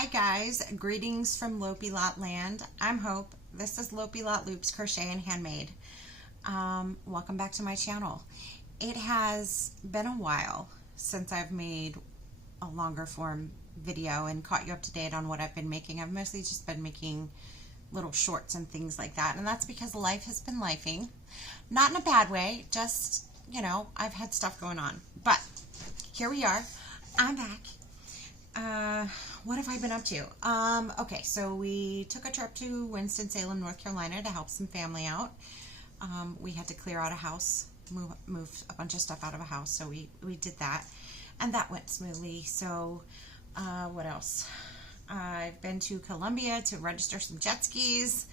Hi guys, greetings from Lopey Lot Land. I'm Hope. This is Lopey Lot Loops Crochet and Handmade. Welcome back to my channel. It has been a while since I've made a longer form video and caught you up to date on what I've been making. I've mostly just been making little shorts and things like that, and that's because life has been lifing. Not in a bad way, just, you know, I've had stuff going on. But here we are. I'm back. What have I been up to? Okay, so we took a trip to Winston-Salem, North Carolina to help some family out. We had to clear out a house, move a bunch of stuff out of a house, so we did that, and that went smoothly. So, what else? I've been to Columbia to register some jet skis,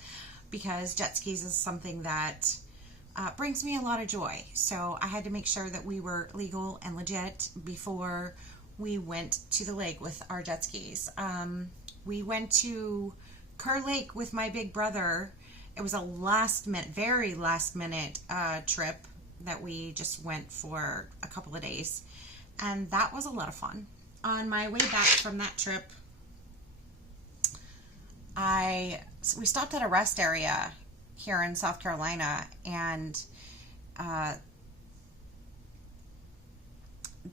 because jet skis is something that brings me a lot of joy. So I had to make sure that we were legal and legit before we went to the lake with our jet skis. We went to Kerr Lake with my big brother. It was a very last minute trip that we just went for a couple of days, and that was a lot of fun. On my way back from that trip, we stopped at a rest area here in South Carolina, and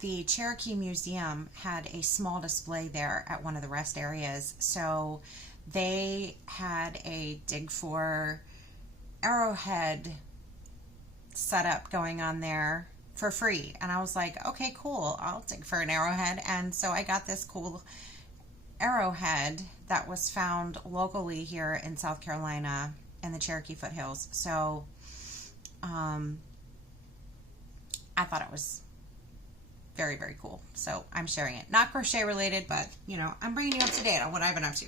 the Cherokee Museum had a small display there at one of the rest areas. So they had a dig for arrowhead setup going on there for free. And I was like, okay, cool, I'll dig for an arrowhead. And so I got this cool arrowhead that was found locally here in South Carolina in the Cherokee foothills. So I thought it was very, very cool. So I'm sharing it. Not crochet related, but, you know, I'm bringing you up to date on what I've been up to.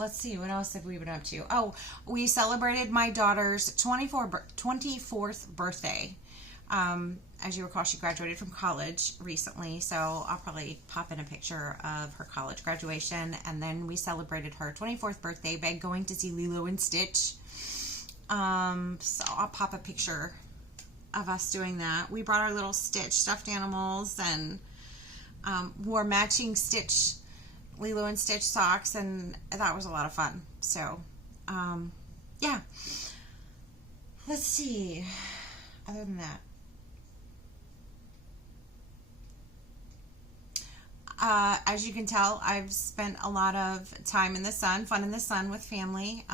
Let's see, what else have we been up to? Oh, we celebrated my daughter's 24th birthday. As you recall, she graduated from college recently, so I'll probably pop in a picture of her college graduation. And then we celebrated her 24th birthday by going to see Lilo and Stitch. So I'll pop a picture of us doing that. We brought our little Stitch stuffed animals and wore matching Stitch, Lilo and Stitch socks, and that was a lot of fun. So, yeah. Let's see. Other than that, as you can tell, I've spent a lot of time in the sun, fun in the sun with family.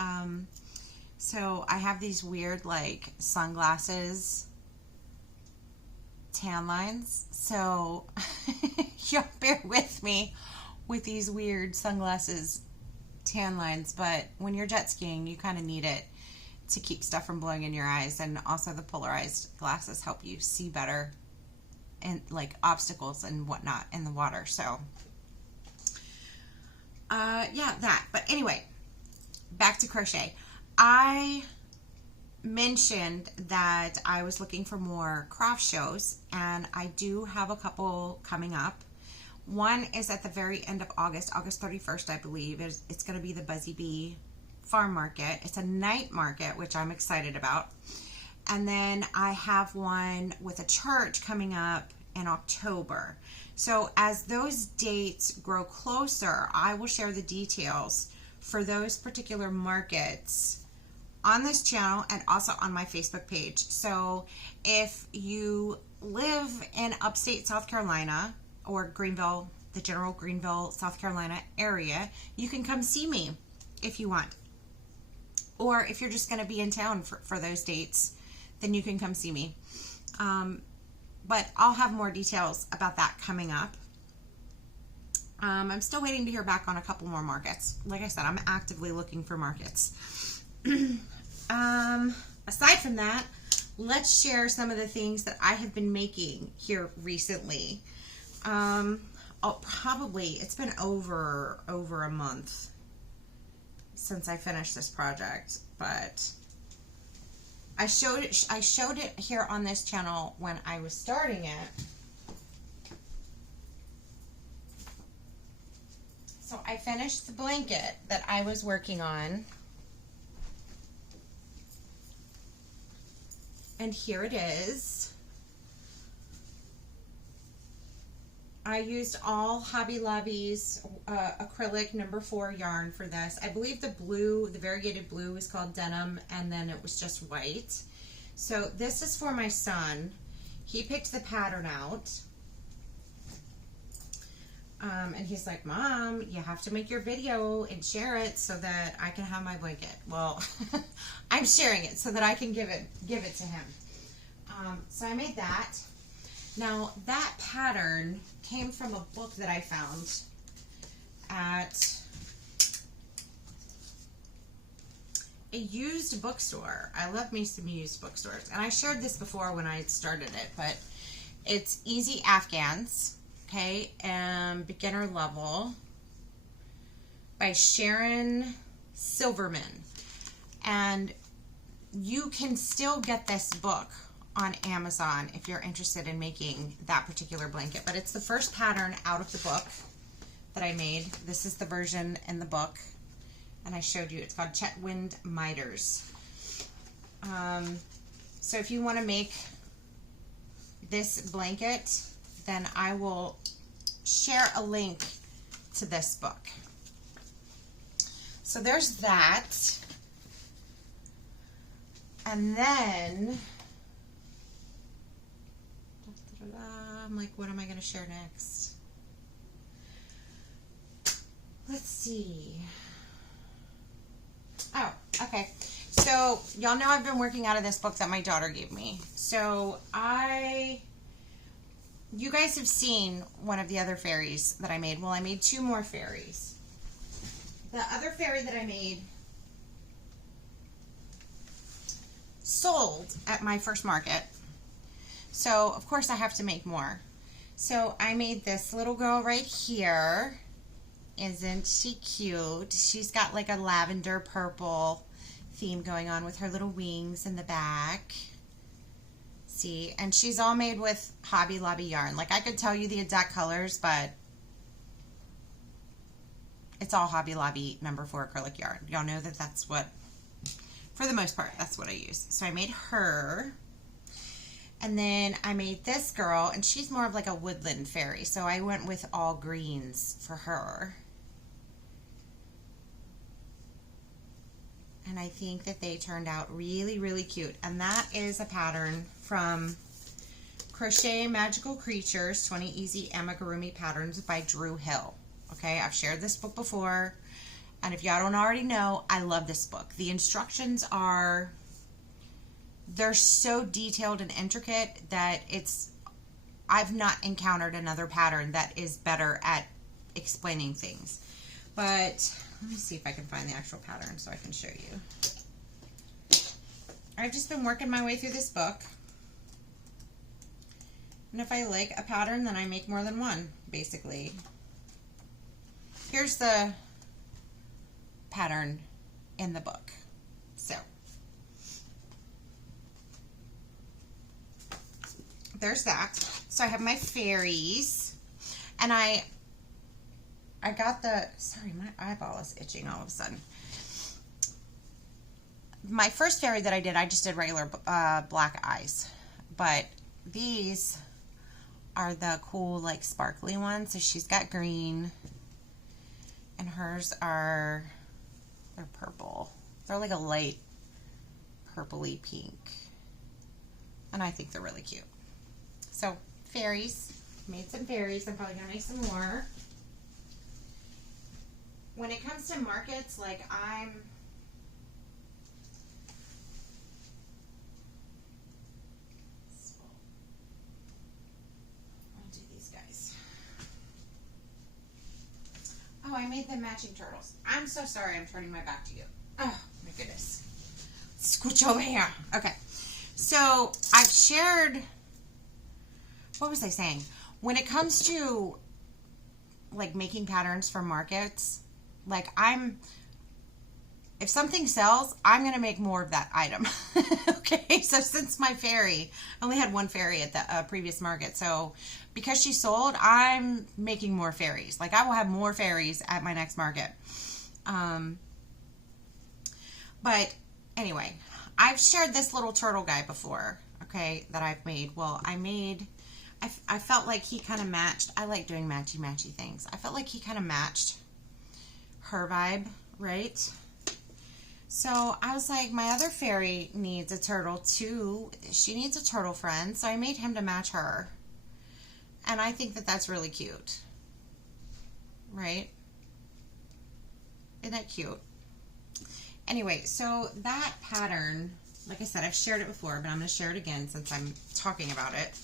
So I have these weird, like, sunglasses tan lines, so you'll bear with me with these weird sunglasses tan lines, but when you're jet skiing, you kind of need it to keep stuff from blowing in your eyes, and also the polarized glasses help you see better and like obstacles and whatnot in the water. So yeah, that. But anyway, back to crochet. I mentioned that I was looking for more craft shows, and I do have a couple coming up. One is at the very end of August 31st, I believe. It's going to be the Buzzy Bee Farm Market. It's a night market, which I'm excited about. And then I have one with a church coming up in October. So as those dates grow closer, I will share the details for those particular markets on this channel and also on my Facebook page. So if you live in upstate South Carolina or Greenville, the general Greenville, South Carolina area, you can come see me if you want. Or if you're just going to be in town for those dates, then you can come see me. But I'll have more details about that coming up. I'm still waiting to hear back on a couple more markets. Like I said, I'm actively looking for markets. Aside from that, let's share some of the things that I have been making here recently. It's been over a month since I finished this project, but I showed it here on this channel when I was starting it. So I finished the blanket that I was working on. And here it is. I used all Hobby Lobby's acrylic #4 yarn for this. I believe the blue, the variegated blue, is called denim, and then it was just white. So this is for my son. He picked the pattern out. And he's like, Mom, you have to make your video and share it so that I can have my blanket. Well, I'm sharing it so that I can give it to him. So I made that. Now that pattern came from a book that I found at a used bookstore. I love me some used bookstores. And I shared this before when I started it, but it's Easy Afghans. Okay, beginner level by Sharon Silverman. And you can still get this book on Amazon if you're interested in making that particular blanket. But it's the first pattern out of the book that I made. This is the version in the book. And I showed you, it's called Chetwynd Miters. So if you want to make this blanket, then I will share a link to this book. So there's that. And then, I'm like, what am I going to share next? Let's see. Oh, okay. So y'all know I've been working out of this book that my daughter gave me. So you guys have seen one of the other fairies that I made. Well, I made 2 more fairies. The other fairy that I made sold at my first market. So, of course, I have to make more. So, I made this little girl right here. Isn't she cute? She's got like a lavender purple theme going on with her little wings in the back. See, and she's all made with Hobby Lobby yarn. Like, I could tell you the exact colors, but it's all Hobby Lobby #4 acrylic yarn. Y'all know that that's what, for the most part, that's what I use. So I made her. And then I made this girl, and she's more of like a woodland fairy. So I went with all greens for her. And I think that they turned out really, really cute. And that is a pattern from Crochet Magical Creatures, 20 Easy Amigurumi Patterns by Drew Hill. Okay, I've shared this book before. And if y'all don't already know, I love this book. The instructions are, they're so detailed and intricate that I've not encountered another pattern that is better at explaining things. But let me see if I can find the actual pattern so I can show you. I've just been working my way through this book. And if I like a pattern, then I make more than one, basically. Here's the pattern in the book. So, there's that. So I have my fairies. And I got the, sorry, my eyeball is itching all of a sudden. My first fairy that I did, I just did regular black eyes. But these are the cool, like, sparkly ones. So she's got green. And hers are, they're purple. They're like a light purpley pink. And I think they're really cute. So, fairies. Made some fairies. I'm probably going to make some more. When it comes to markets, like I'll do these guys. Oh, I made them matching turtles. I'm so sorry I'm turning my back to you. Oh, my goodness. Scooch over here. Okay. So, I've shared, what was I saying? When it comes to, like, making patterns for markets, like, if something sells, I'm going to make more of that item. Okay, so since my fairy, I only had one fairy at the previous market, so because she sold, I'm making more fairies. Like, I will have more fairies at my next market. But anyway, I've shared this little turtle guy before, okay, that I've made. Well, I made I felt like he kind of matched. I like doing matchy-matchy things. I felt like he kind of matched her vibe, right? So I was like, my other fairy needs a turtle too. She needs a turtle friend. So I made him to match her. And I think that that's really cute. Right? Isn't that cute? Anyway, so that pattern, like I said, I've shared it before, but I'm going to share it again since I'm talking about it.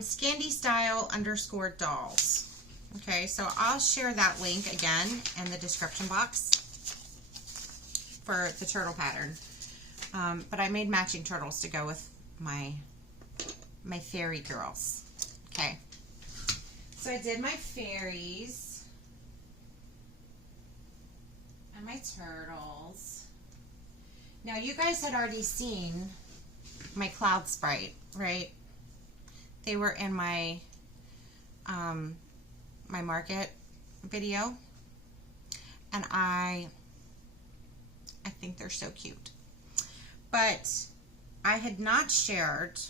Scandy Style _ dolls. Okay, so I'll share that link again in the description box for the turtle pattern. But I made matching turtles to go with my fairy girls. Okay, so I did my fairies and my turtles. Now you guys had already seen my cloud sprite, right? They were in my my market video, and I think they're so cute. But I had not shared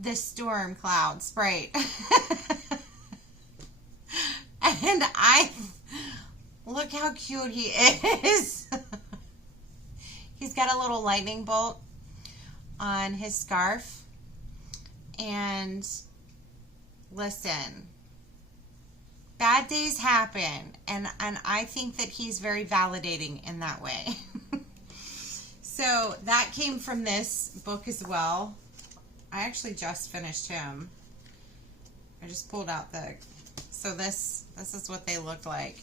this storm cloud sprite. And look how cute he is. He's got a little lightning bolt on his scarf. And listen, bad days happen, and I think that he's very validating in that way. So that came from this book as well. I actually just finished him. I just pulled out so this is what they look like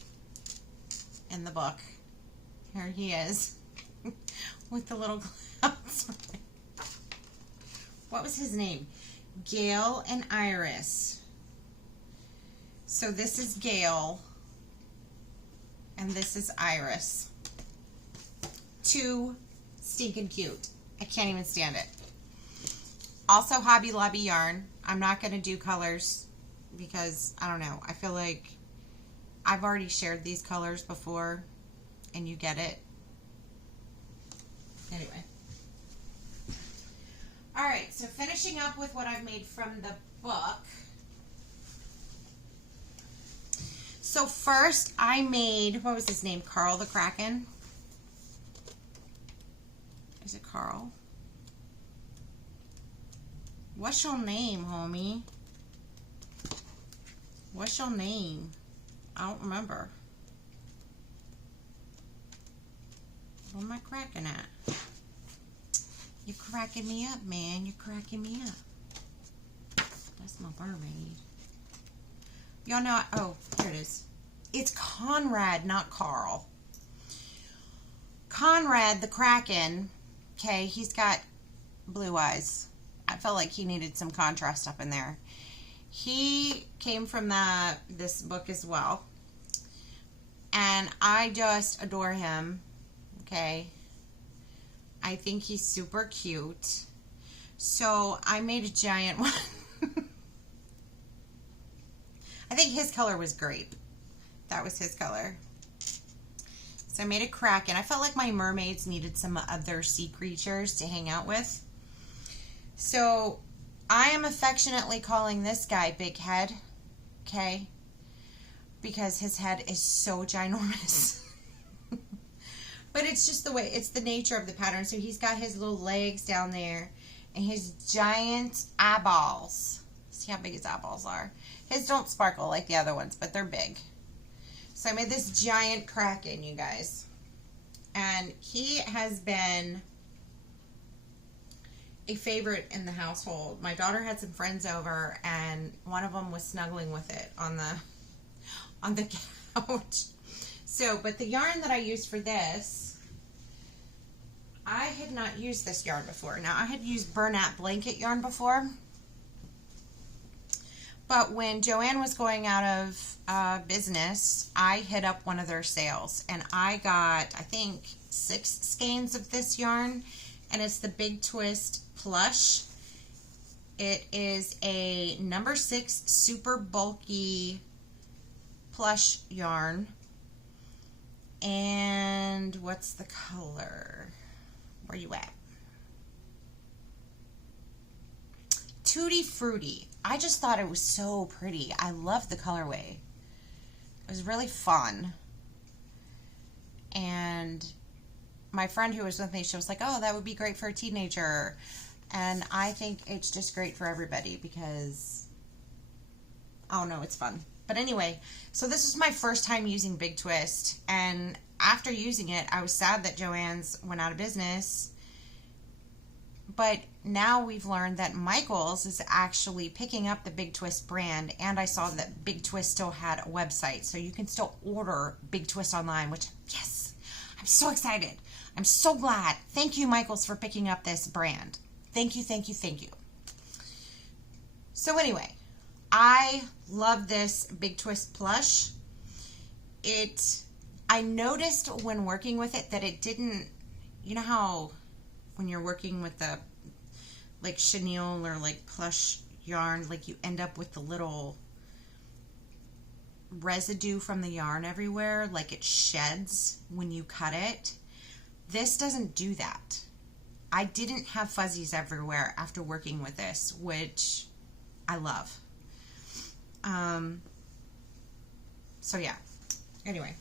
in the book. Here he is with the little clouds. What was his name? Gale and Iris. So this is Gale and this is Iris. Too stinking cute. I can't even stand it. Also Hobby Lobby yarn. I'm not going to do colors because I don't know. I feel like I've already shared these colors before and you get it. Anyway. All right, so finishing up with what I've made from the book. So first I made, what was his name? Carl the Kraken. Is it Carl? What's your name, homie? What's your name? I don't remember. Where am I cracking at? You're cracking me up, man. You're cracking me up. That's my mermaid. Y'all know, oh, here it is. It's Conrad, not Carl. Conrad the Kraken, okay, he's got blue eyes. I felt like he needed some contrast up in there. He came from this book as well. And I just adore him, okay. I think he's super cute. So I made a giant one. I think his color was grape. That was his color. So I made a kraken. I felt like my mermaids needed some other sea creatures to hang out with. So I am affectionately calling this guy Big Head. Okay? Because his head is so ginormous. But it's just the way, it's the nature of the pattern. So he's got his little legs down there and his giant eyeballs. See how big his eyeballs are. His don't sparkle like the other ones, but they're big. So I made this giant kraken, you guys. And he has been a favorite in the household. My daughter had some friends over and one of them was snuggling with it on the couch. So, but the yarn that I used for this, I had not used this yarn before. Now, I had used Bernat blanket yarn before. But when Joanne was going out of business, I hit up one of their sales. And I got, I think, 6 skeins of this yarn. And it's the Big Twist Plush. It is a number 6 super bulky plush yarn. And what's the color? Where you at? Tutti Frutti. I just thought it was so pretty. I love the colorway. It was really fun. And my friend who was with me, she was like, oh, that would be great for a teenager. And I think it's just great for everybody because, I don't know, it's fun. But anyway, so this was my first time using Big Twist. And after using it, I was sad that Joann's went out of business. But now we've learned that Michaels is actually picking up the Big Twist brand. And I saw that Big Twist still had a website. So you can still order Big Twist online, which, yes, I'm so excited. I'm so glad. Thank you, Michaels, for picking up this brand. Thank you, thank you, thank you. So anyway, I love this Big Twist plush. I noticed when working with it that it didn't, you know how when you're working with the like chenille or like plush yarn, like you end up with the little residue from the yarn everywhere, like it sheds when you cut it. This doesn't do that. I didn't have fuzzies everywhere after working with this, which I love. So yeah, anyway.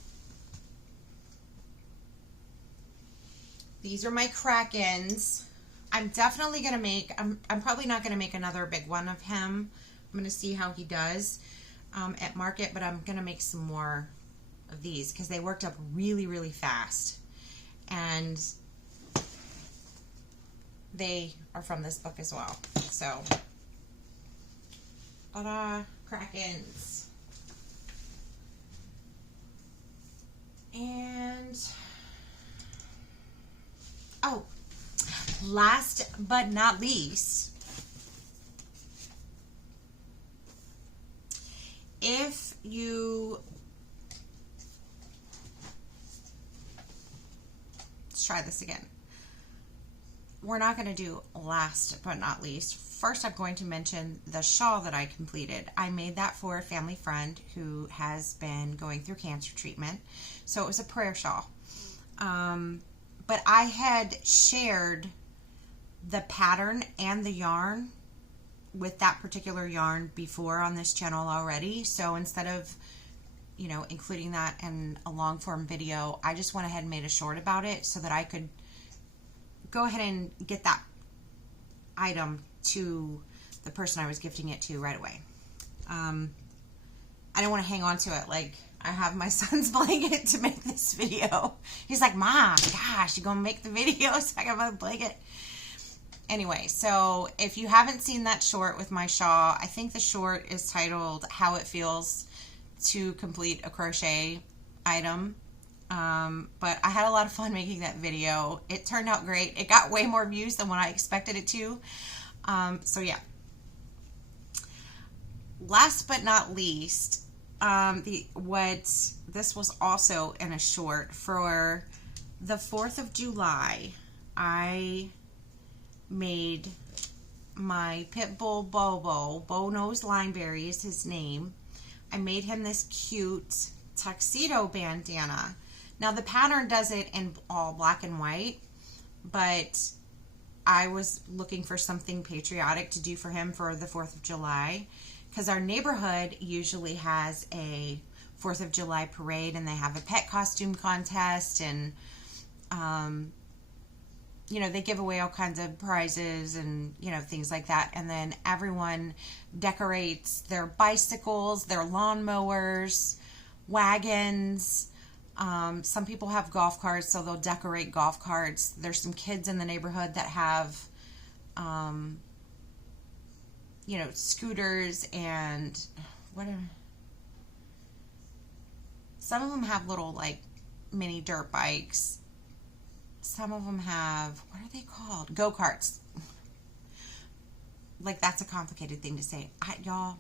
These are my Krakens. I'm definitely going to make, I'm probably not going to make another big one of him. I'm going to see how he does at market, but I'm going to make some more of these because they worked up really, really fast. And they are from this book as well. So, ta-da, Krakens. And, oh, last but not least, if you, let's try this again. We're not going to do last but not least. First, I'm going to mention the shawl that I completed. I made that for a family friend who has been going through cancer treatment. So it was a prayer shawl. But I had shared the pattern and the yarn with that particular yarn before on this channel already. So instead of, you know, including that in a long form video, I just went ahead and made a short about it so that I could go ahead and get that item to the person I was gifting it to right away. I don't want to hang on to it. Like, I have my son's blanket to make this video. He's like, Mom, gosh, you gonna make the video? So I got my blanket. Anyway, so if you haven't seen that short with my shawl, I think the short is titled How It Feels to Complete a Crochet Item. But I had a lot of fun making that video. It turned out great. It got way more views than what I expected it to. So yeah. Last but not least, this was also in a short for the 4th of July. I made my pitbull Bobo. Bo-Nose Lineberry is his name. I made him this cute tuxedo bandana. Now the pattern does it in all black and white, but I was looking for something patriotic to do for him for the 4th of July, because our neighborhood usually has a 4th of July parade, and they have a pet costume contest, and you know, they give away all kinds of prizes and, you know, things like that. And then everyone decorates their bicycles, their lawnmowers, wagons. Some people have golf carts, so they'll decorate golf carts. There's some kids in the neighborhood that have, you know, scooters and whatever. Some of them have little, like, mini dirt bikes. Some of them have, what are they called? Go-karts. Like, that's a complicated thing to say. Y'all,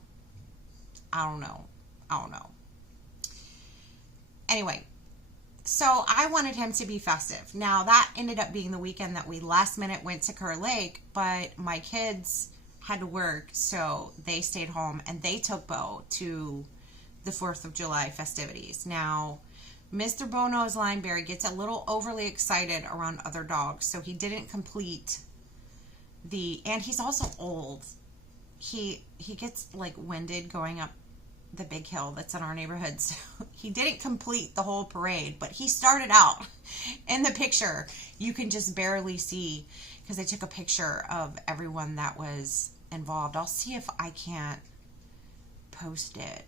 I don't know. Anyway, so I wanted him to be festive. Now, that ended up being the weekend that we last minute went to Kerr Lake, but my kids had to work, so they stayed home, and they took Bo to the 4th of July festivities. Now, Mr. Bono's Lineberry gets a little overly excited around other dogs, so he didn't complete and he's also old. He gets like winded going up the big hill that's in our neighborhood, so he didn't complete the whole parade, but he started out. In the picture, you can just barely see, because I took a picture of everyone that was involved. I'll see if I can't post it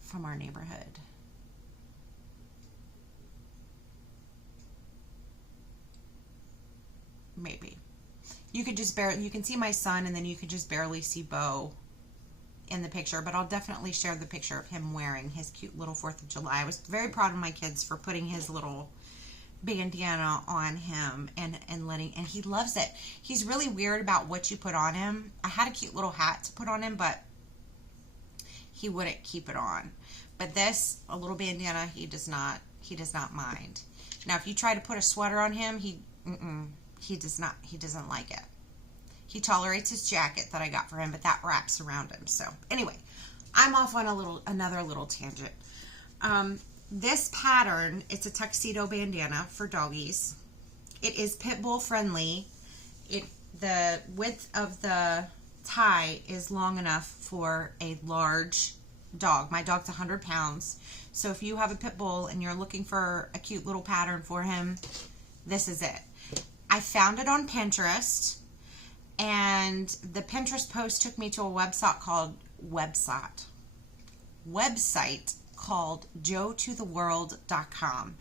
from our neighborhood. Maybe. You could just you can see my son, and then you could just barely see Bo in the picture, but I'll definitely share the picture of him wearing his cute little 4th of July. I was very proud of my kids for putting his little bandana on him and he loves it. He's really weird about what you put on him. I had a cute little hat to put on him, but he wouldn't keep it on. But this, a little bandana, he does not mind. Now, if you try to put a sweater on him, he doesn't like it. He tolerates his jacket that I got for him, but that wraps around him. So anyway, I'm off on another little tangent. This pattern, it's a tuxedo bandana for doggies. It is pitbull friendly. The width of the tie is long enough for a large dog. My dog's 100 pounds. So if you have a pit bull and you're looking for a cute little pattern for him, this is it. I found it on Pinterest, and the Pinterest post took me to a website called joetotheworld.com,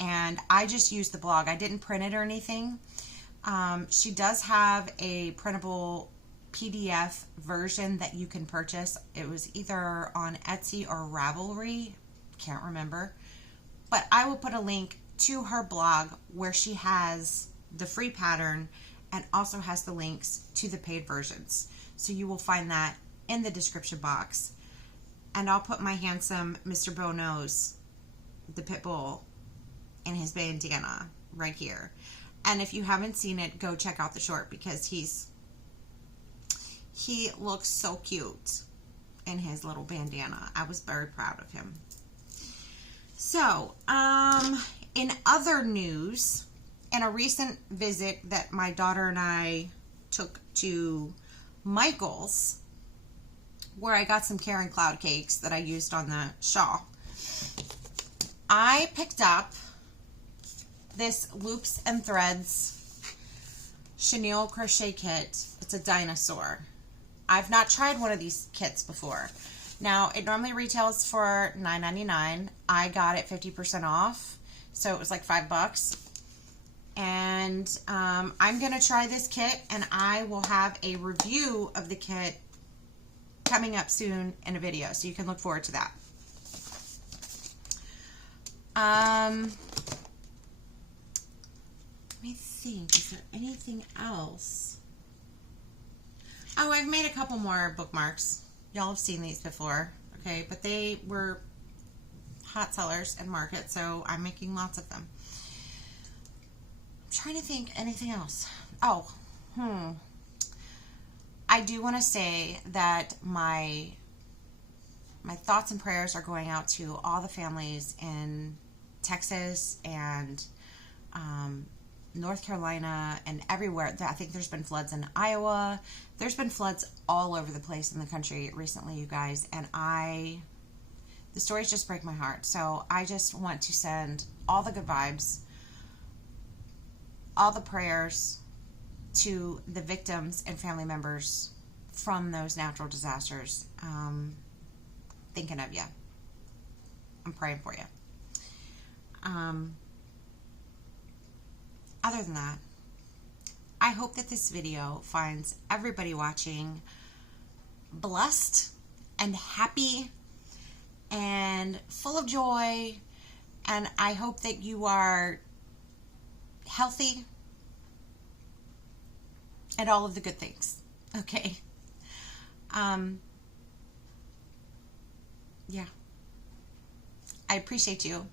and I just used the blog. I didn't print it or anything. She does have a printable PDF version that you can purchase. It was either on Etsy or Ravelry, can't remember, but I will put a link to her blog where she has the free pattern and also has the links to the paid versions. So you will find that in the description box. And I'll put my handsome Mr. Bono's, the pit bull, in his bandana right here. And if you haven't seen it, go check out the short, because he looks so cute in his little bandana. I was very proud of him. So, in other news, in a recent visit that my daughter and I took to Michael's, where I got some Karen cloud cakes that I used on the shawl, I picked up this Loops and Threads chenille crochet kit. It's a dinosaur. I've not tried one of these kits before. Now, it normally retails for $9.99. I got it 50% off, so it was like $5. And I'm going to try this kit, and I will have a review of the kit coming up soon in a video, so you can look forward to that. Let me think, is there anything else? Oh, I've made a couple more bookmarks. Y'all have seen these before, okay? But they were hot sellers in market, so I'm making lots of them. I'm trying to think anything else. Oh, I do want to say that my thoughts and prayers are going out to all the families in Texas and North Carolina and everywhere. I think there's been floods in Iowa. There's been floods all over the place in the country recently, you guys, and the stories just break my heart. So I just want to send all the good vibes, all the prayers to the victims and family members from those natural disasters. Thinking of you. I'm praying for you. Other than that, I hope that this video finds everybody watching blessed and happy and full of joy, and I hope that you are healthy and all of the good things. Okay. Yeah. I appreciate you.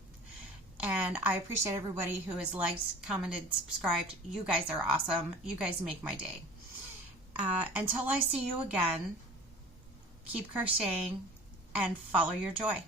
And I appreciate everybody who has liked, commented, subscribed. You guys are awesome. You guys make my day. Until I see you again, keep crocheting and follow your joy.